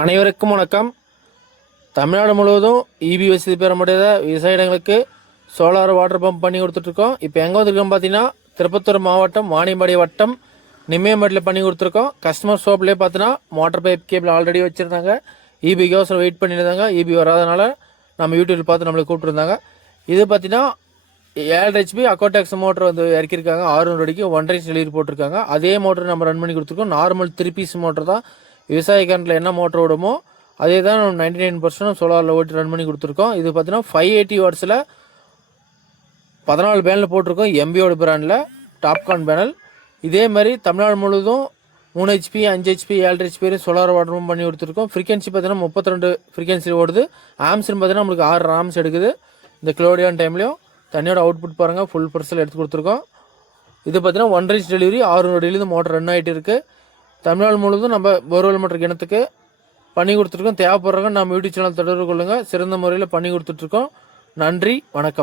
அனைவருக்கும் வணக்கம். தமிழ்நாடு முழுவதும் இபி வசதி பெற முடியாத விவசாயிகளுக்கு சோலார் வாட்டர் பம்ப் பண்ணி கொடுத்துட்ருக்கோம். இப்போ எங்கே வந்திருக்கோம் பார்த்தீங்கன்னா, திருப்பத்தூர் மாவட்டம் வாணியம்பாடி வட்டம் நிம்மியம்பேட்டில் பண்ணி கொடுத்துருக்கோம். கஸ்டமர் ஷாப்லேயே பார்த்தீங்கன்னா மோட்டர் பைப் கேபிள் ஆல்ரெடி வச்சுருந்தாங்க. இபிக்கோசரம் வெயிட் பண்ணியிருந்தாங்க. இபி வராதனால நம்ம யூடியூப்பில் பார்த்து நம்மளுக்கு கூப்பிட்டுருந்தாங்க. இது பார்த்தீங்கன்னா 7 HP அக்கோடெக்ஸ் மோட்டர் வந்து இறக்கியிருக்காங்க. 600 அடிக்கு 1.5 டெலிவரி போட்டிருக்காங்க. அதே மோட்டர் நம்ம ரன் பண்ணி கொடுத்துருக்கோம். நார்மல் 3 பீஸ் மோட்டர் தான். விவசாய கரண்டில் என்ன மோட்டர் ஓடுமோ அதே தான் 99% சோலாரில் ஓட்டி ரன் பண்ணி கொடுத்துருக்கோம். இது பார்த்தீங்கன்னா 580 வாட்ஸில் 14 பேனல் போட்டிருக்கோம். எம்பியோட பிராண்டில் டாப்கான் பேனல். இதே மாதிரி தமிழ்நாடு முழுவதும் 3 HP 5 HP 7 HP சோலார் வாட்டரும் பண்ணி கொடுத்துருக்கோம். ஃப்ரீக்வன்சி பார்த்தீங்கன்னா 32 ஃப்ரீக்வன்சி ஓடுது. ஆம்ஸ்னு பார்த்தீங்கன்னா நம்மளுக்கு 6 ஆம்ஸ் எடுக்குது. இந்த கிளோடியான் டைம்லையும் தண்ணியோட அவுட்புட் பாருங்கள், ஃபுல் பர்சல் எடுத்து கொடுத்துருக்கோம். இது பார்த்தீங்கன்னா 1.5 டெலிவரி 600 அடியிலேருந்து மோட்டர் ரன் ஆகிட்டு இருக்குது. தமிழ்நாடு முழுவதும் நம்ம போர்வெல் மோட்டர் கிணத்துக்கு பண்ணி கொடுத்துருக்கோம். தேவைப்படுறவங்க நம்ம யூடியூப் சேனல் தொடர்பு கொள்ளுங்கள். சிறந்த முறையில் பண்ணி கொடுத்துட்ருக்கோம். நன்றி, வணக்கம்.